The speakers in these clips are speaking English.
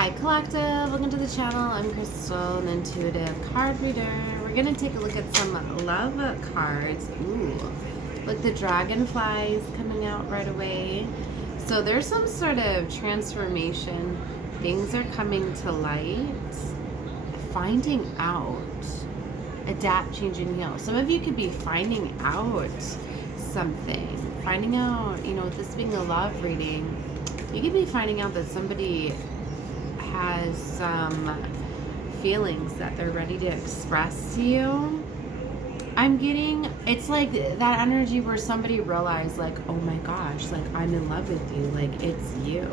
Hi Collective, welcome to the channel. I'm Crystal, an intuitive card reader. We're going to take a look at some love cards. Ooh, look, the dragonflies coming out right away. So there's some sort of transformation. Things are coming to light. Finding out. Adapt, change, and heal. Some of you could be finding out something. Finding out, you know, with this being a love reading, you could be finding out that somebody has some feelings that they're ready to express to you. I'm getting, it's like that energy where somebody realized, like, oh my gosh, like, I'm in love with you, like, it's you,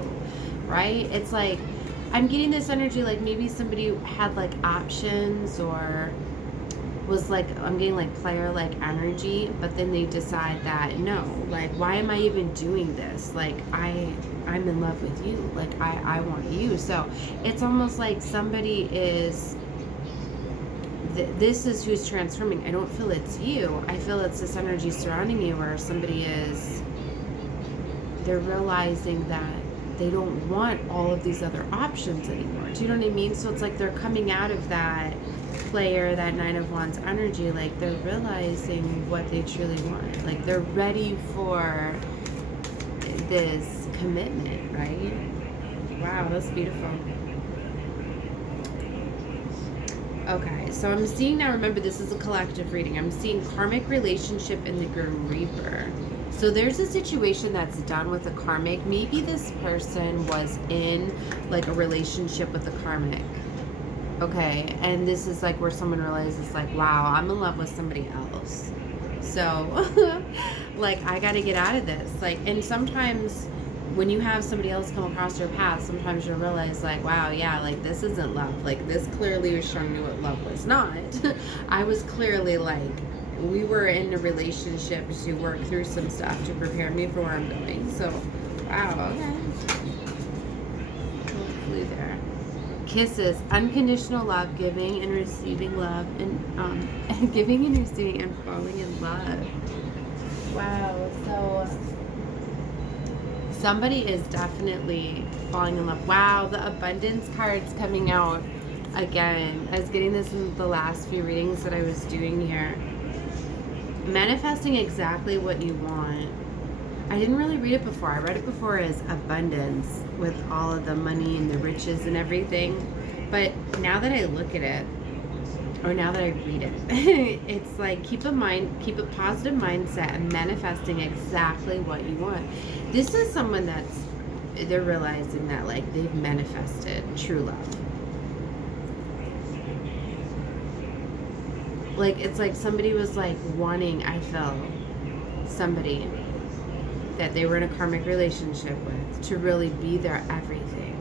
right? It's like, I'm getting this energy, like, maybe somebody had, like, options, or was like, I'm getting like player-like energy, but then they decide that, no, like, why am I even doing this? Like, I'm in love with you. Like, I want you. So it's almost like somebody is, this is who's transforming. I don't feel it's you. I feel it's this energy surrounding you where somebody is, they're realizing that they don't want all of these other options anymore. Do you know what I mean? So it's like they're coming out of that player, that Nine of Wands energy, like they're realizing what they truly want. Like they're ready for this commitment, right? Wow, that's beautiful. Okay, so I'm seeing now, remember this is a collective reading, I'm seeing karmic relationship in the Grim Reaper. So there's a situation that's done with a karmic. Maybe this person was in like a relationship with a karmic. Okay, and this is like where someone realizes, like, wow, I'm in love with somebody else. So, like, I got to get out of this. Like, and sometimes when you have somebody else come across your path, sometimes you'll realize, like, wow, yeah, like, this isn't love. Like, this clearly was showing me what love was not. I was clearly, like, we were in a relationship to work through some stuff to prepare me for where I'm going. So, wow, okay. Blue there. Kisses, unconditional love, giving and receiving love, and giving and receiving and falling in love. Wow, so somebody is definitely falling in love. Wow, the abundance card's coming out again. I was getting this in the last few readings that I was doing here. Manifesting exactly what you want. I didn't really read it before. I read it before as abundance with all of the money and the riches and everything. But now that I look at it, or now that I read it, it's like keep a positive mindset and manifesting exactly what you want. This is someone that's, they're realizing that, like, they've manifested true love. Like, it's like somebody was like wanting, I felt, somebody that they were in a karmic relationship with to really be their everything.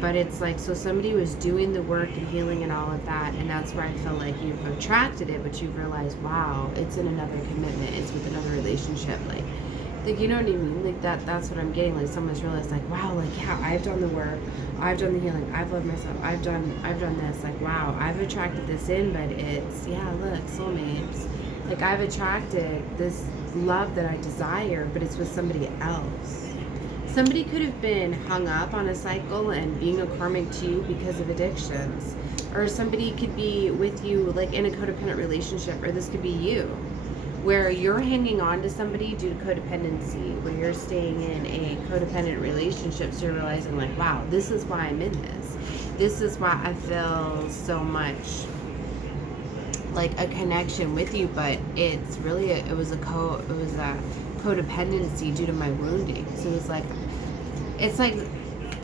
But it's like, so somebody was doing the work and healing and all of that, and that's where I feel like you've attracted it, but you've realized, wow, it's in another commitment, it's with another relationship. Like you know what I mean? Like that's what I'm getting. Like someone's realized, like, wow, like, yeah, I've done the work, I've done the healing, I've loved myself, I've done this. Like, wow, I've attracted this in, but it's, yeah, look, soulmates. Like, I've attracted this love that I desire, but it's with somebody else. Somebody could have been hung up on a cycle and being a karmic to you because of addictions, or somebody could be with you like in a codependent relationship, or this could be you where you're hanging on to somebody due to codependency, where you're staying in a codependent relationship, so you're realizing, like, wow, this is why I'm in this is why I feel so much like a connection with you, but it's really it was a codependency due to my wounding. So it's like,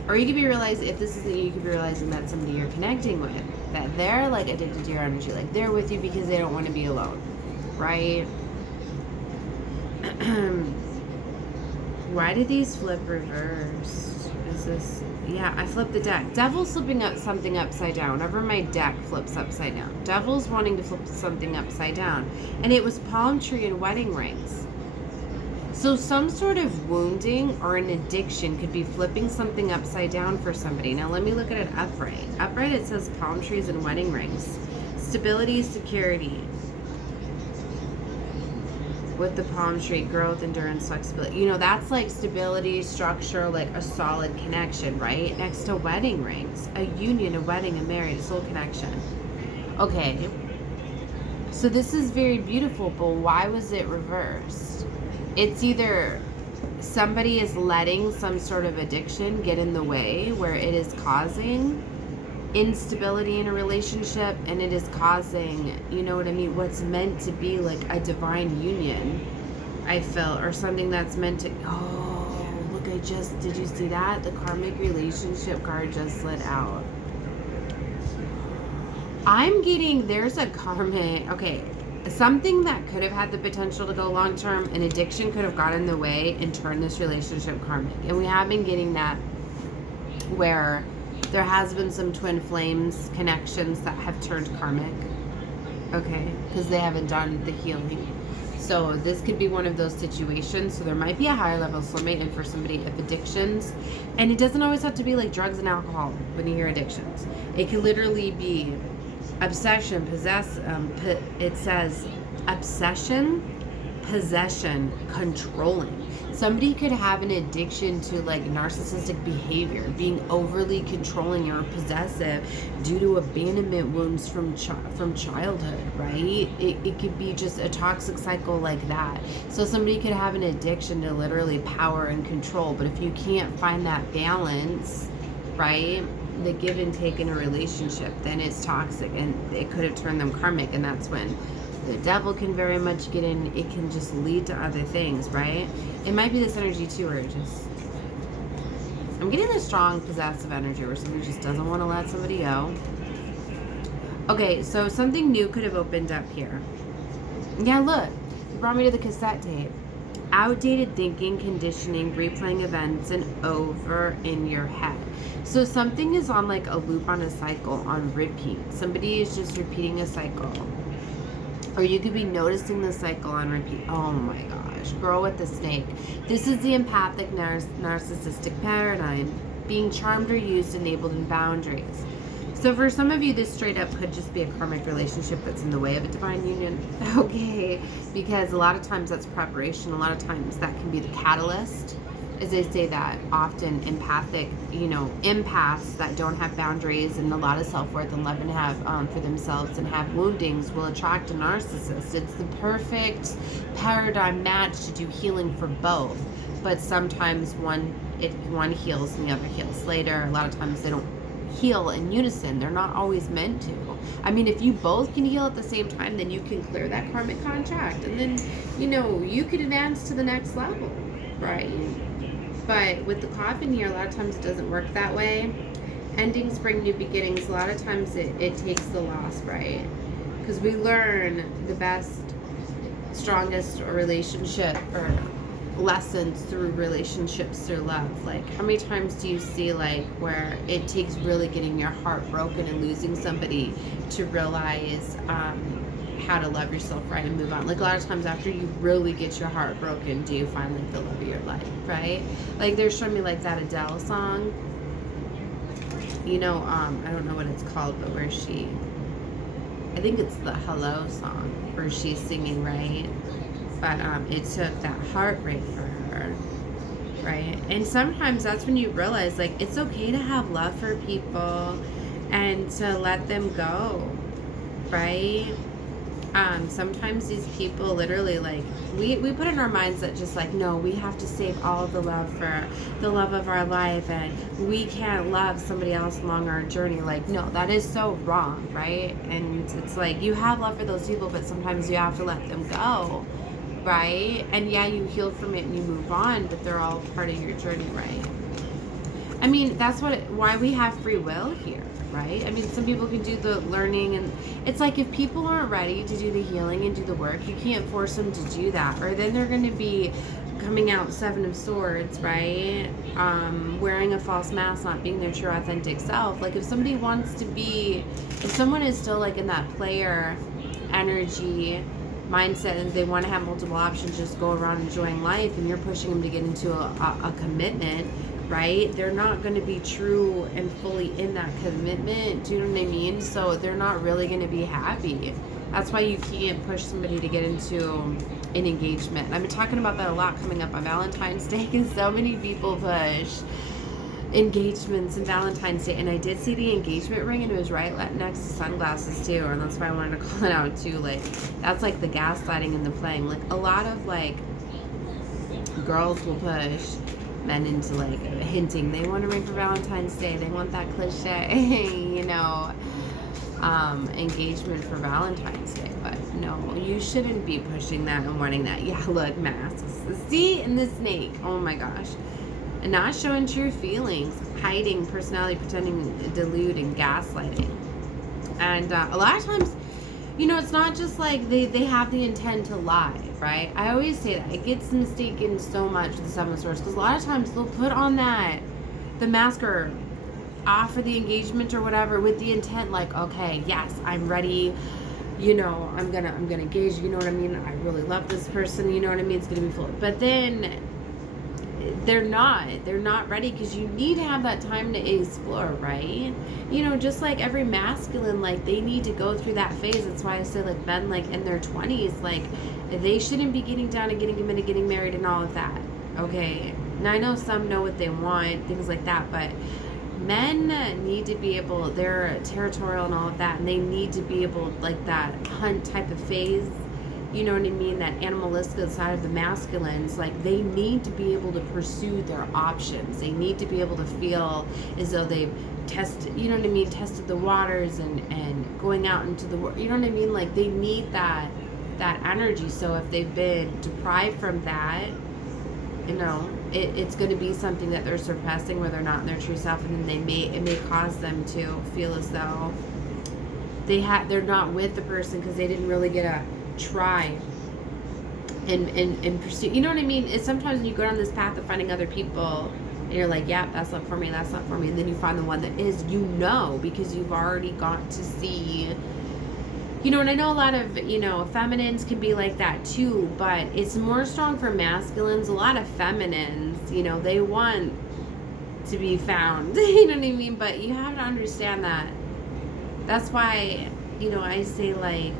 or you could be realizing, if this isn't you could be realizing that somebody you're connecting with, that they're like addicted to your energy, like they're with you because they don't want to be alone, right? Why did these flip reverse? Is this, yeah, I flipped the deck. Devil's flipping up something upside down. Whenever my deck flips upside down, Devil's wanting to flip something upside down. And it was palm tree and wedding rings. So some sort of wounding or an addiction could be flipping something upside down for somebody. Now let me look at it upright. Upright, it says palm trees and wedding rings. Stability, security. with the palm tree, growth, endurance, flexibility. You know, that's like stability, structure, like a solid connection, right? Next to wedding rings, a union, a wedding, a marriage, a soul connection. Okay. So this is very beautiful, but why was it reversed? It's either somebody is letting some sort of addiction get in the way where it is causing instability in a relationship, and it is causing, you know what I mean, what's meant to be like a divine union, I feel, or something that's meant to, oh, look, did you see that? The karmic relationship card just slid out. I'm getting, there's a karmic, okay, something that could have had the potential to go long term, an addiction could have got in the way and turned this relationship karmic. And we have been getting that where there has been some twin flames connections that have turned karmic, okay, because they haven't done the healing. So this could be one of those situations. So there might be a higher level soulmate, and for somebody of addictions, and it doesn't always have to be like drugs and alcohol when you hear addictions. It can literally be obsession, it says obsession, possession, controlling. Somebody could have an addiction to like narcissistic behavior, being overly controlling or possessive due to abandonment wounds from childhood, right? It could be just a toxic cycle like that. So somebody could have an addiction to literally power and control, but if you can't find that balance, right, the give and take in a relationship, then it's toxic, and it could have turned them karmic, and that's when the devil can very much get in. It can just lead to other things, right? It might be this energy too, where I'm getting this strong possessive energy where somebody just doesn't want to let somebody go. Okay, so something new could have opened up here. Yeah, look, it brought me to the cassette tape. Outdated thinking, conditioning, replaying events, and over in your head. So something is on like a loop, on a cycle, on repeat. Somebody is just repeating a cycle. Or you could be noticing the cycle on repeat. Oh my gosh, girl with the snake. This is the empathic narcissistic paradigm. Being charmed or used, enabled, and boundaries. So for some of you, this straight up could just be a karmic relationship that's in the way of a divine union. Okay, because a lot of times that's preparation. A lot of times that can be the catalyst. As they say that often empathic, you know, empaths that don't have boundaries and a lot of self-worth and love and have for themselves and have woundings will attract a narcissist. It's the perfect paradigm match to do healing for both. But sometimes one heals and the other heals later. A lot of times they don't heal in unison. They're not always meant to. I mean, if you both can heal at the same time, then you can clear that karmic contract, and then, you know, you could advance to the next level, right? But with the coffin here, a lot of times it doesn't work that way. Endings bring new beginnings. A lot of times it takes the loss, right? Because we learn the best, strongest relationship or lessons through relationships, through love. Like, how many times do you see like where it takes really getting your heart broken and losing somebody to realize how to love yourself, right, and move on? Like, a lot of times after you really get your heart broken, do you find like the love of your life, right? Like, they're showing me like that Adele song, you know, I don't know what it's called, but where I think it's the Hello song where she's singing, right? But it took that heartbreak for her, right? And sometimes that's when you realize like it's okay to have love for people and to let them go, right? Sometimes these people literally like we put in our minds that just like, no, we have to save all of the love for the love of our life, and we can't love somebody else along our journey. Like, no, that is so wrong, right? And it's like, you have love for those people, but sometimes you have to let them go, right? And yeah, you heal from it and you move on, but they're all part of your journey, right? I mean, that's why we have free will here, right? I mean, some people can do the learning, and it's like if people aren't ready to do the healing and do the work, you can't force them to do that, or then they're going to be coming out Seven of Swords, right? Wearing a false mask, not being their true authentic self. Like, if somebody wants to be, if someone is still like in that player energy mindset and they want to have multiple options, just go around enjoying life, and you're pushing them to get into a commitment, right? They're not going to be true and fully in that commitment. Do you know what I mean? So they're not really going to be happy. That's why you can't push somebody to get into an engagement. I've been talking about that a lot coming up on Valentine's Day, because so many people push engagements and Valentine's Day. And I did see the engagement ring, and it was right next to sunglasses too, and that's why I wanted to call it out too. Like, that's like the gaslighting and the playing. Like, a lot of like girls will push men into like hinting they want a ring for Valentine's Day, they want that cliche you know, engagement for Valentine's Day. But no, you shouldn't be pushing that and wanting that. Yeah, look, masks, see, and the snake, oh my gosh. And not showing true feelings, hiding personality, pretending, deluding, gaslighting. And a lot of times, you know, it's not just like they have the intent to lie, right? I always say that. It gets mistaken so much with the Seven of Swords, because a lot of times they'll put on the mask or offer the engagement or whatever with the intent like, okay, yes, I'm ready. You know, I'm gonna engage, you know what I mean? I really love this person, you know what I mean? It's gonna be full. But then they're not ready, because you need to have that time to explore, right? You know, just like every masculine, like they need to go through that phase. That's why I say like men like in their 20s, like they shouldn't be getting down and getting committed, getting married and all of that. Okay, now I know some know what they want, things like that, but men need to be able, they're territorial and all of that, and they need to be able, like that hunt type of phase, you know what I mean, that animalistic side of the masculines, like they need to be able to pursue their options. They need to be able to feel as though they've tested, you know what I mean, tested the waters and going out into the world, you know what I mean, like they need that energy. So if they've been deprived from that, you know, it's going to be something that they're suppressing where they're not in their true self, and then it may cause them to feel as though they're not with the person because they didn't really get a try and pursue, you know what I mean? It's sometimes when you go down this path of finding other people and you're like, yeah, that's not for me, that's not for me, and then you find the one that is, you know, because you've already got to see, you know. And I know a lot of, you know, feminines can be like that too, but it's more strong for masculines. A lot of feminines, you know, they want to be found you know what I mean? But you have to understand that that's why, you know, I say like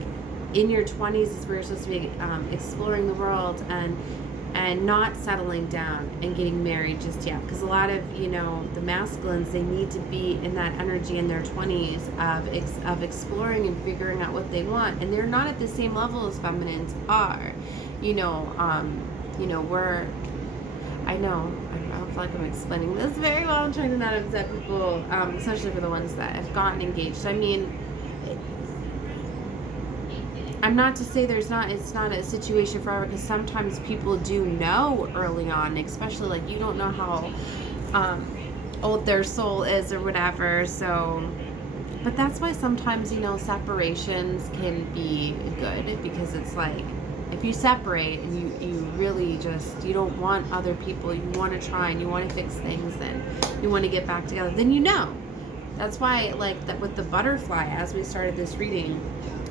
in your 20s is where you're supposed to be exploring the world and not settling down and getting married just yet, because a lot of, you know, the masculines, they need to be in that energy in their 20s of exploring and figuring out what they want, and they're not at the same level as feminines are, you know. You know, I don't feel like I'm explaining this very well. I'm trying to not upset people, especially for the ones that have gotten engaged. I mean, I'm not to say it's not a situation forever, because sometimes people do know early on, especially like you don't know how old their soul is or whatever. So, but that's why sometimes, you know, separations can be good, because it's like if you separate and you really just, you don't want other people, you want to try and you want to fix things, then you want to get back together, then you know. That's why, like that with the butterfly, as we started this reading,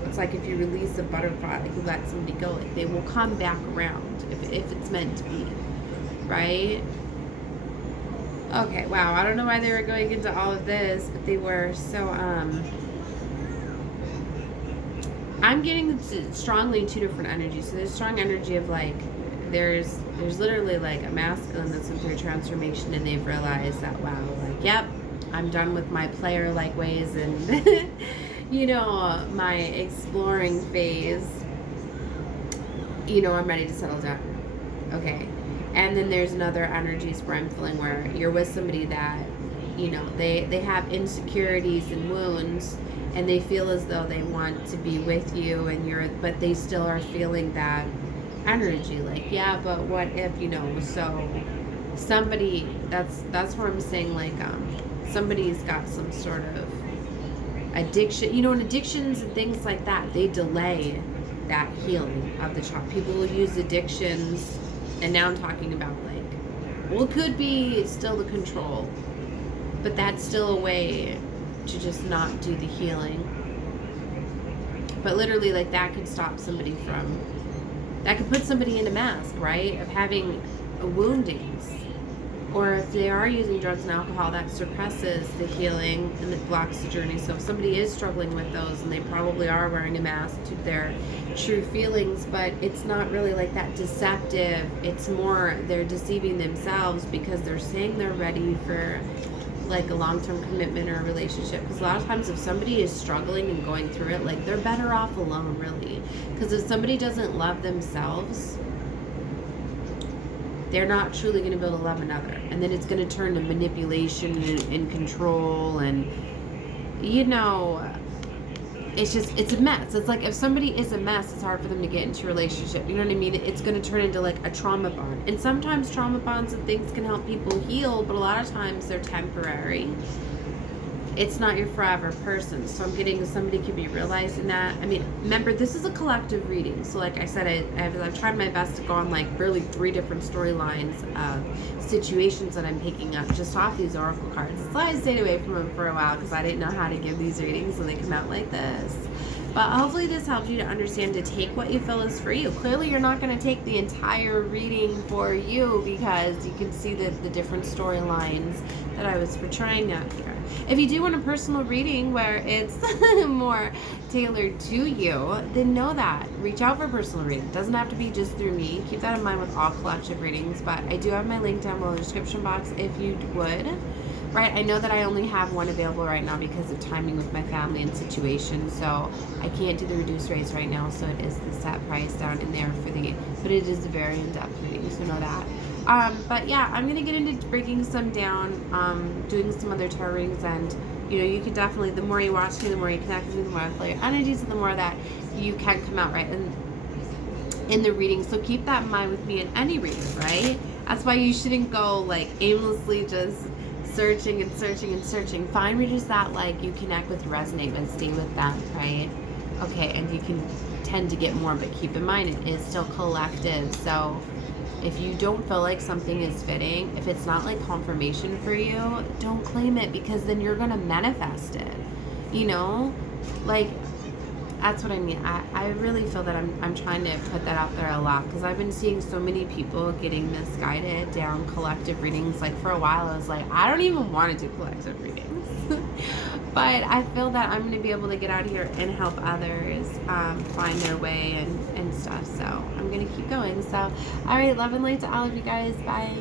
it's like if you release a butterfly, like you let somebody go, like they will come back around if it's meant to be, right? Okay, wow, I don't know why they were going into all of this, but they were. So I'm getting strongly two different energies. So there's strong energy of like there's literally like a masculine that's in through transformation, and they've realized that, wow, like, yep, I'm done with my player like ways and you know, my exploring phase, you know, I'm ready to settle down. Okay. And then there's another energies where I'm feeling where you're with somebody that, you know, they have insecurities and wounds, and they feel as though they want to be with you, but they still are feeling that energy, like, yeah, but what if, you know. So somebody, that's where I'm saying, like, somebody's got some sort of addiction, you know, and addictions and things like that, they delay that healing of the child. People will use addictions, and now I'm talking about like, well, it could be still the control, but that's still a way to just not do the healing. But literally, like, that could stop somebody that could put somebody in a mask, right, of having woundings, Or if they are using drugs and alcohol, that suppresses the healing and it blocks the journey. So if somebody is struggling with those, and they probably are wearing a mask to their true feelings, but it's not really like that deceptive. It's more they're deceiving themselves because they're saying they're ready for like a long-term commitment or a relationship. Because a lot of times if somebody is struggling and going through it, like they're better off alone, really. Because if somebody doesn't love themselves, they're not truly going to be able to love another. And then it's going to turn to manipulation and control. And, you know, it's a mess. It's like if somebody is a mess, it's hard for them to get into a relationship. You know what I mean? It's going to turn into like a trauma bond. And sometimes trauma bonds and things can help people heal, but a lot of times they're temporary. It's not your forever person. So I'm getting somebody could be realizing that. I mean, remember, this is a collective reading. So like I said, I've tried my best to go on like really 3 different storylines of situations that I'm picking up just off these oracle cards. So I stayed away from them for a while because I didn't know how to give these readings when they come out like this. But hopefully this helps you to understand to take what you feel is for you. Clearly you're not going to take the entire reading for you because you can see the different storylines that I was portraying out here. If you do want a personal reading where it's more tailored to you, then know that. Reach out for a personal reading. It doesn't have to be just through me. Keep that in mind with all collective readings. But I do have my link down below in the description box if you would. Right, I know that I only have one available right now because of timing with my family and situation, so I can't do the reduced rates right now, so it is the set price down in there but it is a very in-depth reading, so know that. But yeah, I'm going to get into breaking some down, doing some other tarot readings, and you know, you can definitely, the more you watch me, the more you connect with me, the more I play your energies, and the more that you can come out right in the reading. So keep that in mind with me in any reading, right? That's why you shouldn't go like aimlessly just searching and searching and searching. Find readers that like you connect with, resonate with, stay with them, right? Okay, and you can tend to get more, but keep in mind it is still collective. So if you don't feel like something is fitting, if it's not like confirmation for you, don't claim it, because then you're gonna manifest it, you know? Like, that's what I mean. I really feel that I'm trying to put that out there a lot, because I've been seeing so many people getting misguided down collective readings. Like for a while I was like, I don't even want to do collective readings. But I feel that I'm going to be able to get out here and help others find their way and stuff. So I'm going to keep going. So, all right, love and light to all of you guys. Bye.